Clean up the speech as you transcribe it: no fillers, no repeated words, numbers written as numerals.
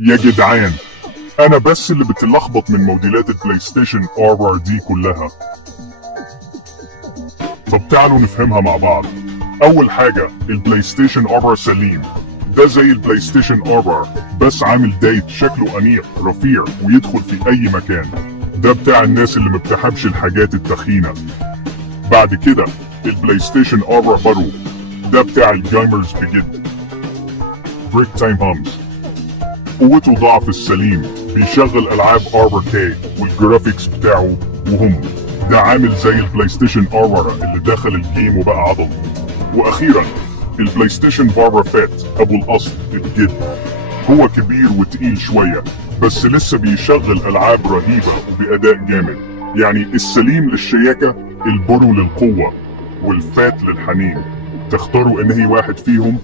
يا جدعان، انا بس اللي بتلخبط من موديلات البلاي ستيشن ار دي كلها. طب تعالوا نفهمها مع بعض. اول حاجة، البلاي ستيشن ار سليم. ده زي البلاي ستيشن ار بس عامل دايت، شكله انيق رفيع ويدخل في اي مكان. ده بتاع الناس اللي ما بتحبش الحاجات التخينة. بعد كده البلاي ستيشن ار برو، ده بتاع الجيمرز بجد. بريك تايم هامز، قوته ضعف السليم، بيشغل العاب ار والجرافيكس بتاعه وهم. ده عامل زي البلاي ستيشن ار اللي دخل الجيم وبقى عضل. واخيرا البلاي ستيشن فارا فات ابو الاصل بجد. هو كبير وتقيل شوية بس لسه بيشغل العاب رهيبة وبأداء جامد. يعني السليم للشياكة، البرو للقوة، والفات للحنين. تختاروا انهي واحد فيهم؟